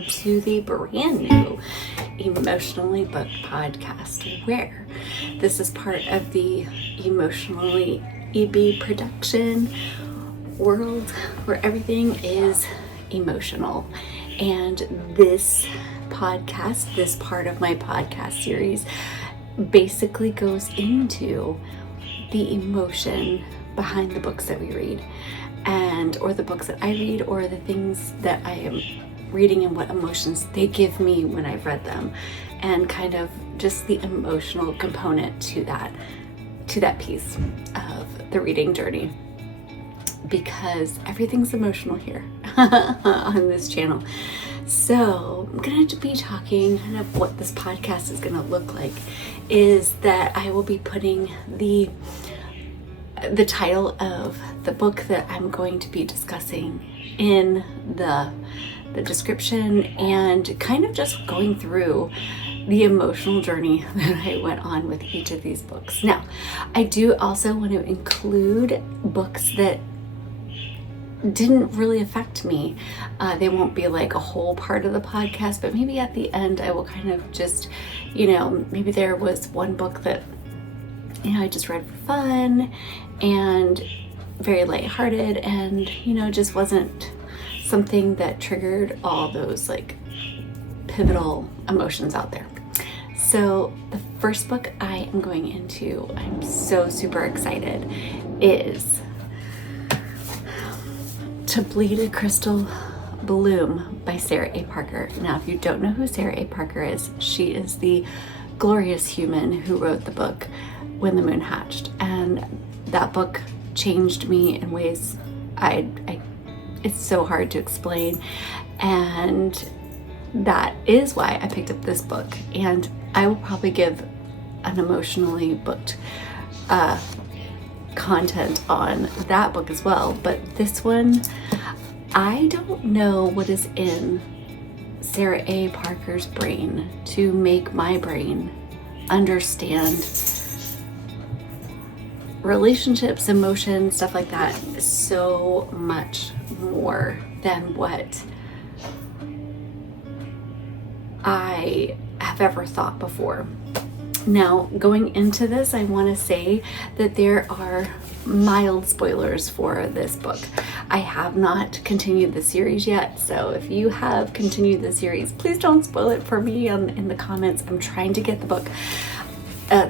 welcome to the brand new Emotionally Booked podcast, where this is part of the Emotionally EB production world where everything is emotional. And this podcast, this part of my podcast series, basically goes into the emotion behind the books that we read, or the books that I read, or the things that I am reading and what emotions they give me when I've read them, and kind of just the emotional component to that piece of the reading journey, because everything's emotional here on this channel. So I'm going to be talking kind of what this podcast is going to look like is that I will be putting the title of the book that I'm going to be discussing in the description, and kind of just going through the emotional journey that I went on with each of these books. Now, I do also want to include books that didn't really affect me. They won't be like a whole part of the podcast, but maybe at the end I will kind of just, maybe there was one book that I just read for fun and very lighthearted, and just wasn't something that triggered all those like pivotal emotions out there. So the first book I am going into, I'm so super excited, is To Bleed a Crystal Bloom by Sarah A. Parker. Now, if you don't know who Sarah A. Parker is, she is the glorious human who wrote the book When the Moon Hatched, and that book changed me in ways it's so hard to explain, and that is why I picked up this book. And I will probably give an emotionally booked content on that book as well, but this one, I don't know what is in Sarah A. Parker's brain to make my brain understand relationships, emotions, stuff like that so much more than what I have ever thought before. Now, going into this, I want to say that there are mild spoilers for this book. I have not continued the series yet, so if you have continued the series, please don't spoil it for me in the comments. I'm trying to get the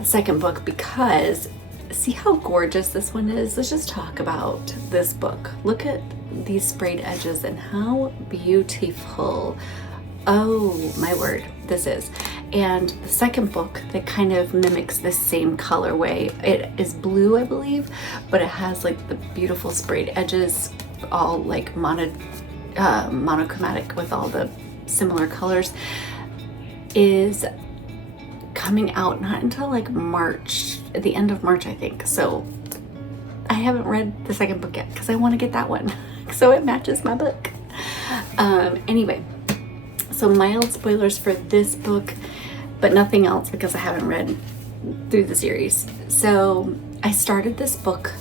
second book, because see how gorgeous this one is? Let's just talk about this book. Look at these sprayed edges and how beautiful. Oh my word, this is. And the second book that kind of mimics this same colorway, it is blue, I believe, but it has like the beautiful sprayed edges, all like monochromatic with all the similar colors, is coming out not until like March, at the end of March, I think. So I haven't read the second book yet because I want to get that one so it matches my book. Anyway, so mild spoilers for this book, but nothing else because I haven't read through the series. So I started this book.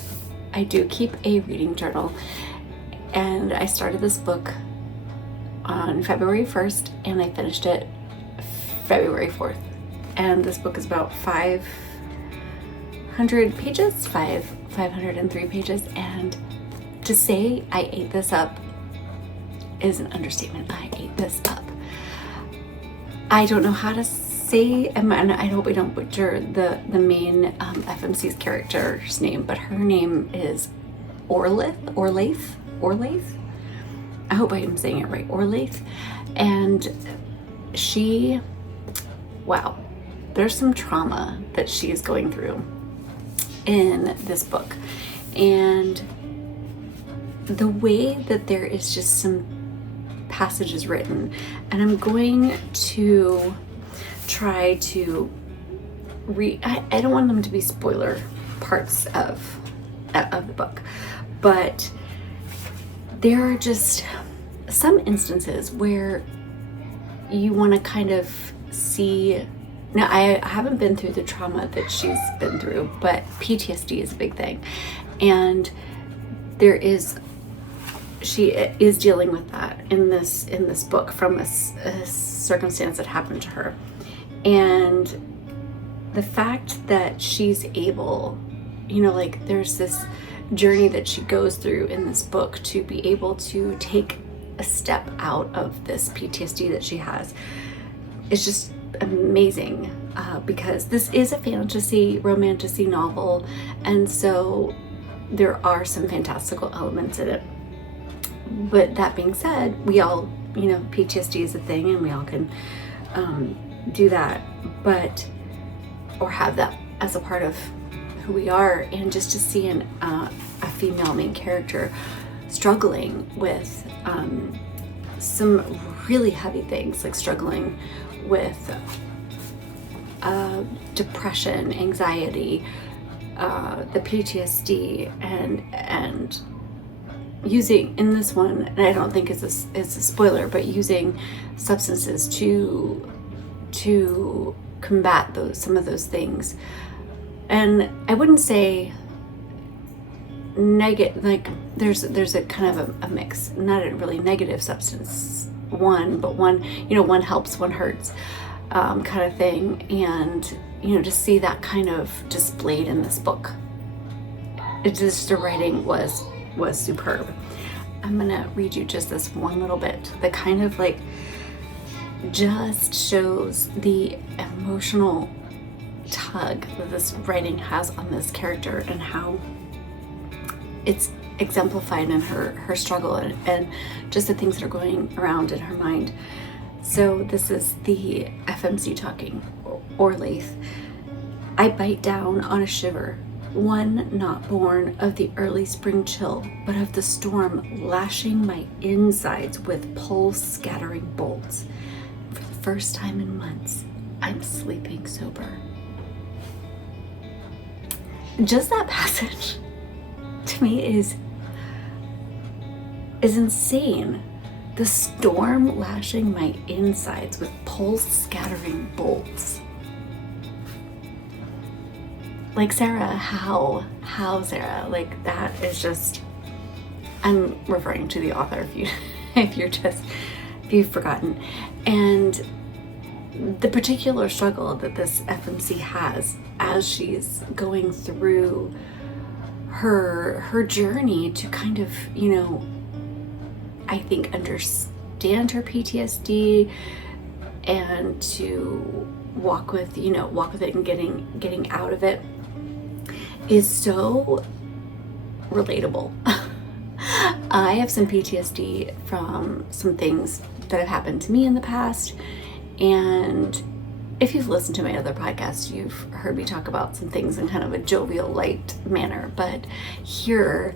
I do keep a reading journal, and I started this book on February 1st and I finished it February 4th. And this book is about 500 pages, 503 pages. And to say I ate this up is an understatement. I ate this up. I don't know how to say, and I hope I don't butcher the main FMC's character's name, but her name is Orlaith. I hope I am saying it right, Orlaith. And she, wow, there's some trauma that she is going through in this book. And the way that there is just some passages written, and I'm going to try to read, I don't want them to be spoiler parts of the book, but there are just some instances where you want to kind of see. Now, I haven't been through the trauma that she's been through, but PTSD is a big thing. And there is is dealing with that in this book from a circumstance that happened to her. And the fact that she's able, like there's this journey that she goes through in this book to be able to take a step out of this PTSD that she has is just amazing, because this is a fantasy romantasy novel, and so there are some fantastical elements in it. But that being said, we all, PTSD is a thing, and we all can do that, or have that as a part of who we are. And just to see a female main character struggling with some really heavy things, like struggling with depression, anxiety, the PTSD, and using, in this one, and I don't think it's a spoiler, but using substances to combat some of those things. And I wouldn't say negative, like there's a kind of a mix, not a really negative substance but one helps, one hurts, kind of thing. And to see that kind of displayed in this book, the writing was superb. I'm gonna read you just this one little bit that kind of like just shows the emotional tug that this writing has on this character, and how it's exemplified in her struggle and just the things that are going around in her mind. So this is the FMC talking, Orlaith. I bite down on a shiver, one not born of the early spring chill, but of the storm lashing my insides with pulse-scattering bolts. For the first time in months, I'm sleeping sober. Just that passage to me is insane. The storm lashing my insides with pulse-scattering bolts. Like, Sarah, how Sarah? Like, that is just, I'm referring to the author if you've forgotten. And the particular struggle that this FMC has as she's going through her journey to kind of, I think, understand her PTSD and to walk with it and getting out of it is so relatable. I have some PTSD from some things that have happened to me in the past, and if you've listened to my other podcasts, you've heard me talk about some things in kind of a jovial, light manner. But here,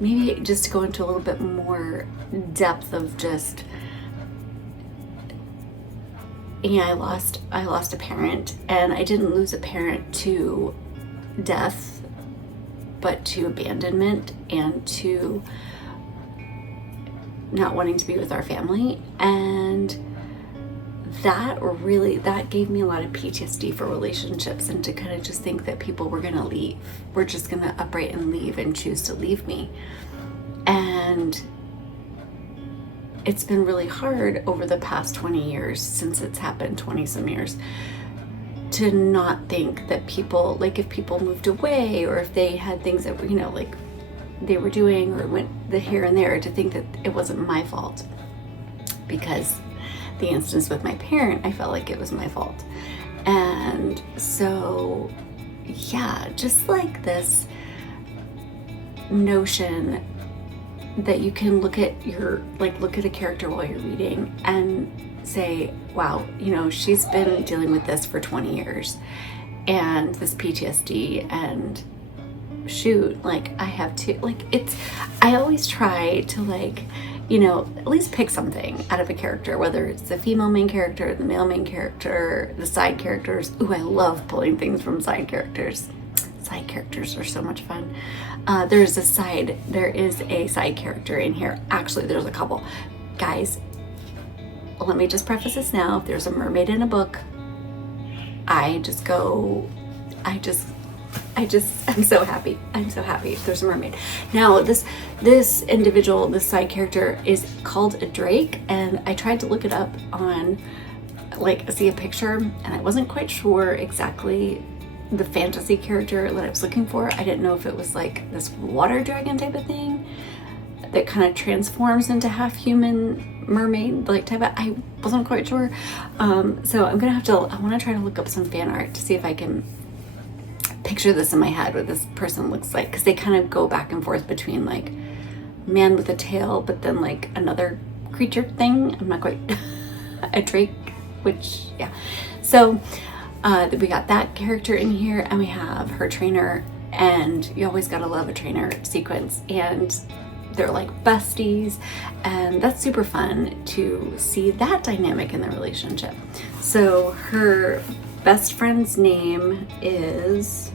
maybe just to go into a little bit more depth of just, I lost a parent, and I didn't lose a parent to death, but to abandonment and to not wanting to be with our family. And that gave me a lot of PTSD for relationships, and to kind of just think that people were going to leave. We're just going to upright and leave and choose to leave me. And it's been really hard over the past 20 years, since it's happened, 20 some years, to not think that people, like if people moved away, or if they had things that, like they were doing or went the here and there, to think that it wasn't my fault. Because the instance with my parent, I felt like it was my fault. And so, yeah, just like this notion that you can look at a character while you're reading and say, wow, she's been dealing with this for 20 years and this PTSD, and shoot, like I have to, I always try to at least pick something out of a character, whether it's the female main character, the male main character, the side characters. Ooh, I love pulling things from side characters. Side characters are so much fun. There is a side character in here. Actually, there's a couple. Guys, let me just preface this now. If there's a mermaid in a book, I just I'm so happy. I'm so happy there's a mermaid. Now, this individual, this side character is called a drake, and I tried to look it up on, like, see a picture, and I wasn't quite sure exactly the fantasy character that I was looking for. I didn't know if it was like this water dragon type of thing that kind of transforms into half human mermaid like type of, I wasn't quite sure. So I'm gonna have to, I want to try to look up some fan art to see if I can picture this in my head, what this person looks like, because they kind of go back and forth between like man with a tail, but then like another creature thing. I'm not quite a drake, which, yeah. So we got that character in here, and we have her trainer, and you always gotta love a trainer sequence, and they're like besties, and that's super fun to see that dynamic in the relationship. So her best friend's name is,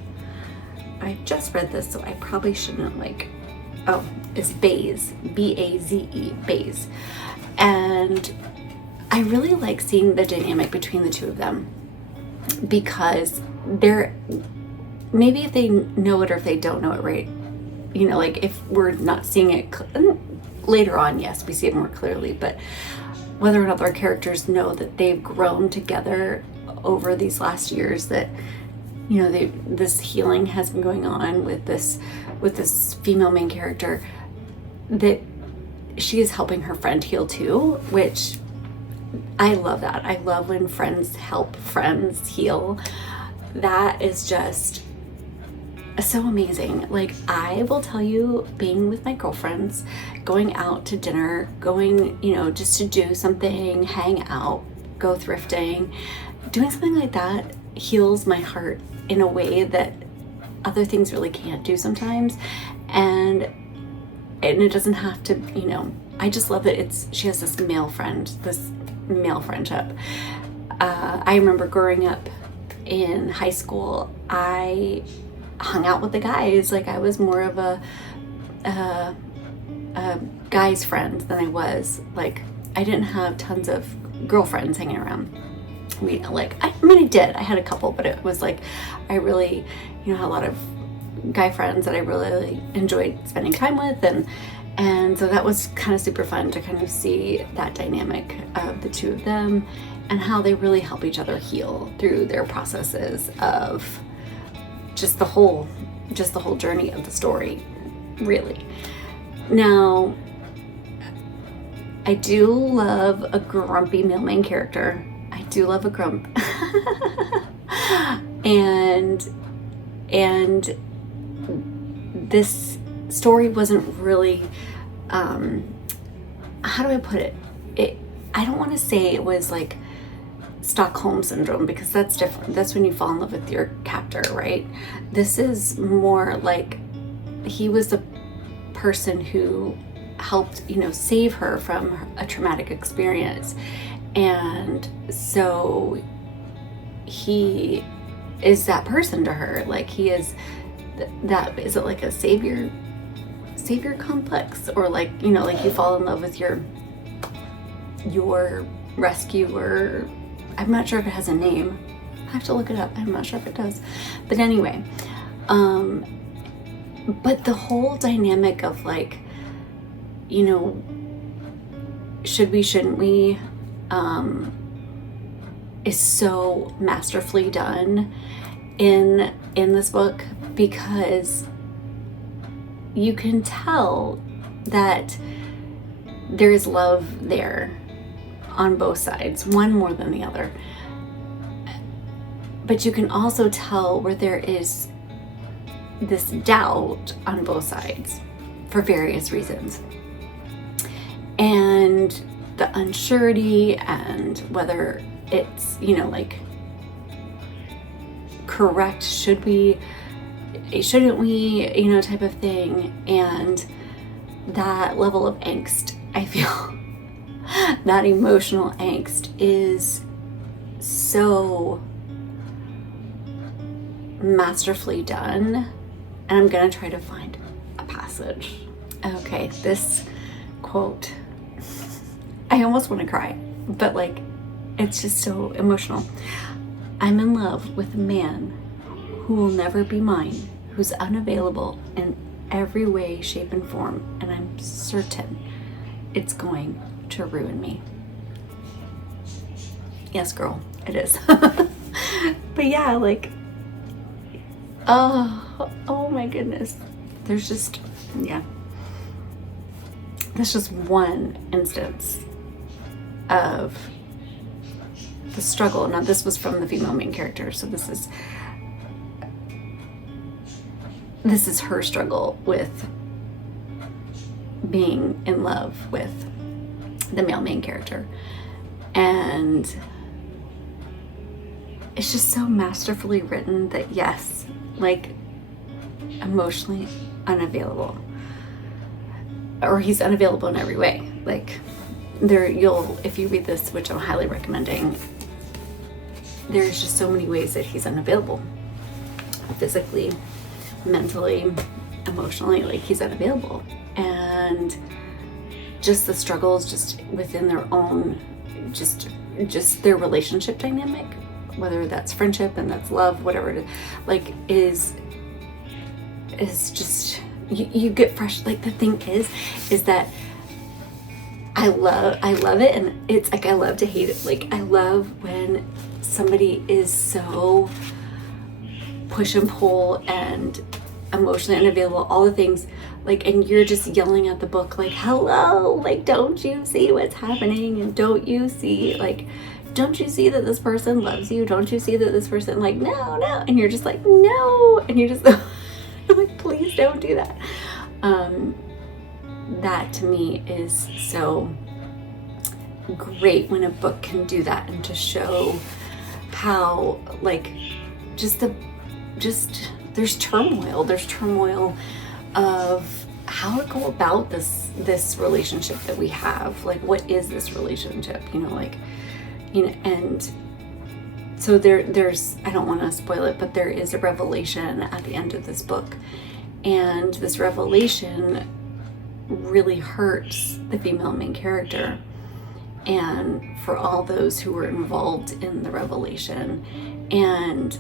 I just read this, so I probably shouldn't is Baze, B-A-Z-E, Baze. And I really like seeing the dynamic between the two of them, because they're, maybe if they know it or if they don't know it, right, you know, like if we're not seeing it later on, yes, we see it more clearly, but whether or not our characters know that they've grown together over these last years, that, you know, this healing has been going on with this female main character, that she is helping her friend heal too, which I love that. I love when friends help friends heal. That is just so amazing. Like, I will tell you, being with my girlfriends, going out to dinner, going, you know, just to do something, hang out, go thrifting, doing something like that heals my heart in a way that other things really can't do sometimes. And it doesn't have to, you know, I just love that she has this male friendship. I remember growing up in high school, I hung out with the guys. Like, I was more of a guy's friend than I was, like, I didn't have tons of girlfriends hanging around. I did. I had a couple, but it was like, I really, you know, had a lot of guy friends that I really enjoyed spending time with, and so that was kind of super fun to kind of see that dynamic of the two of them and how they really help each other heal through their processes of just the whole journey of the story, really. Now, I do love a grumpy male main character. I do love a grump. and this story wasn't really, how do I put it? I don't want to say it was like Stockholm syndrome, because that's different. That's when you fall in love with your captor, right? This is more like he was the person who helped, you know, save her from a traumatic experience. And so he is that person to her. Like, he is that, is it like a savior complex, or like, you know, like you fall in love with your rescuer. I'm not sure if it has a name. I have to look it up. I'm not sure if it does. But anyway, but the whole dynamic of like, you know, should we, shouldn't we, is so masterfully done in this book, because you can tell that there is love there on both sides, one more than the other. But you can also tell where there is this doubt on both sides for various reasons. And the unsurety, and whether it's, you know, like, correct, shouldn't we, you know, type of thing. And that level of angst, I feel, that emotional angst is so masterfully done. And I'm gonna try to find a passage. Okay, this quote, I almost want to cry, but like, it's just so emotional. I'm in love with a man who will never be mine, who's unavailable in every way, shape, and form, and I'm certain it's going to ruin me. Yes, girl, it is. But yeah, like, oh my goodness. There's just, yeah. That's just one instance of the struggle. Now, this was from the female main character, so this is her struggle with being in love with the male main character. And it's just so masterfully written that, yes, like, emotionally unavailable, or he's unavailable in every way. Like, if you read this, which I'm highly recommending, there's just so many ways that he's unavailable, physically, mentally, emotionally. Like, he's unavailable. And just the struggles just within their own, just their relationship dynamic, whether that's friendship and that's love, whatever it is, like, is just, you get fresh. Like, the thing is that I love it, and it's like I love to hate it. Like, I love when somebody is so push and pull and emotionally unavailable, all the things, like, and you're just yelling at the book, like, hello, like, don't you see what's happening? And don't you see that this person loves you? Don't you see that this person, like, no, and you're just like, no, and you're just like, please don't do that. That to me is so great when a book can do that, and to show how, like, there's turmoil of how to go about this relationship that we have. Like, what is this relationship? And so there's, I don't want to spoil it, but there is a revelation at the end of this book, and this revelation really hurts the female main character, and for all those who were involved in the revelation. And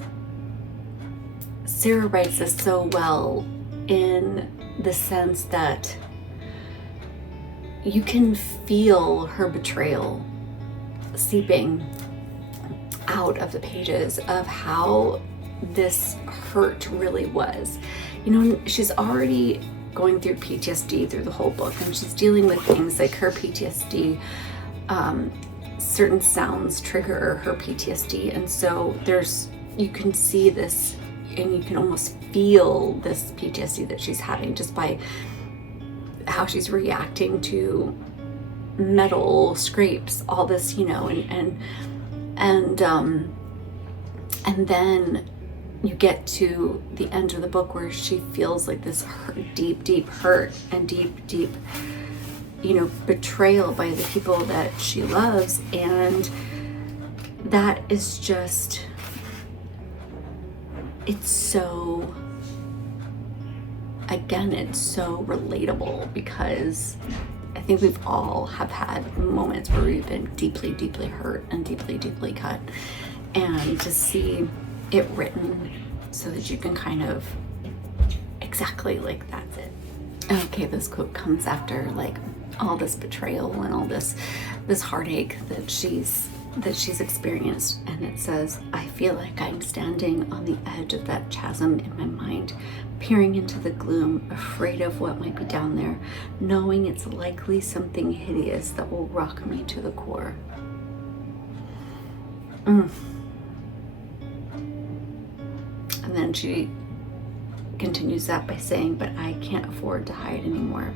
Sarah writes this so well, in the sense that you can feel her betrayal seeping out of the pages of how this hurt really was. She's already going through PTSD through the whole book, and she's dealing with things like her PTSD. Certain sounds trigger her PTSD, and so you can see this, and you can almost feel this PTSD that she's having just by how she's reacting to metal scrapes, all this, and then you get to the end of the book where she feels like this deep hurt and deep betrayal by the people that she loves. And that is just, it's so relatable, because I think we've all have had moments where we've been deeply hurt and deeply cut, and to see it written so that you can kind of exactly, like, that's it. Okay, this quote comes after, like, all this betrayal and all this heartache that she's experienced, and it says, I feel like I'm standing on the edge of that chasm in my mind, peering into the gloom, afraid of what might be down there, knowing it's likely something hideous that will rock me to the core. And then she continues that by saying, but I can't afford to hide anymore.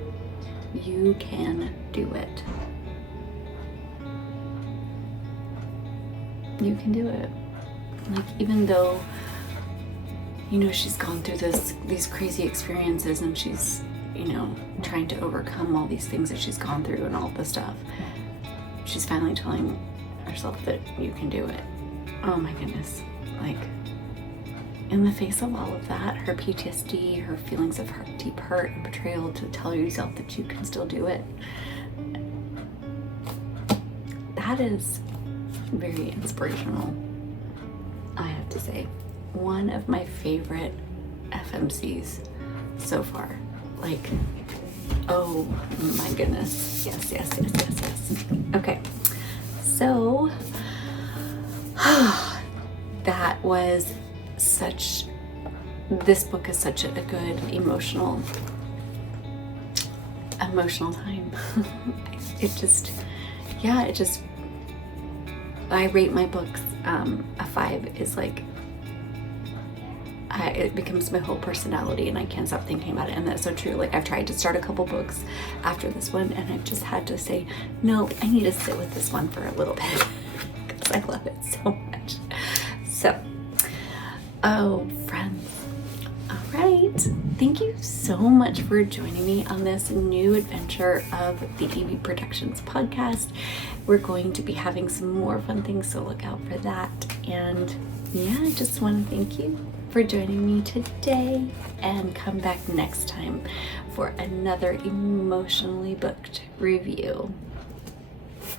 You can do it. You can do it. Like, even though, she's gone through these crazy experiences, and she's, trying to overcome all these things that she's gone through and all this stuff, she's finally telling herself that you can do it. Oh my goodness. Like, in the face of all of that, her PTSD, her feelings of deep hurt and betrayal, to tell yourself that you can still do it, that is very inspirational, I have to say. one of my favorite FMCs so far. Like, oh my goodness. Yes. Okay, so this book is such a good emotional time. I rate my books, a 5 is like, it becomes my whole personality and I can't stop thinking about it. And that's so true. Like, I've tried to start a couple books after this one and I've just had to say, no, I need to sit with this one for a little bit because I love it so much. So, oh, friends. All right. Thank you so much for joining me on this new adventure of the EB Productions podcast. We're going to be having some more fun things, so look out for that. And yeah, I just want to thank you for joining me today, and come back next time for another emotionally booked review.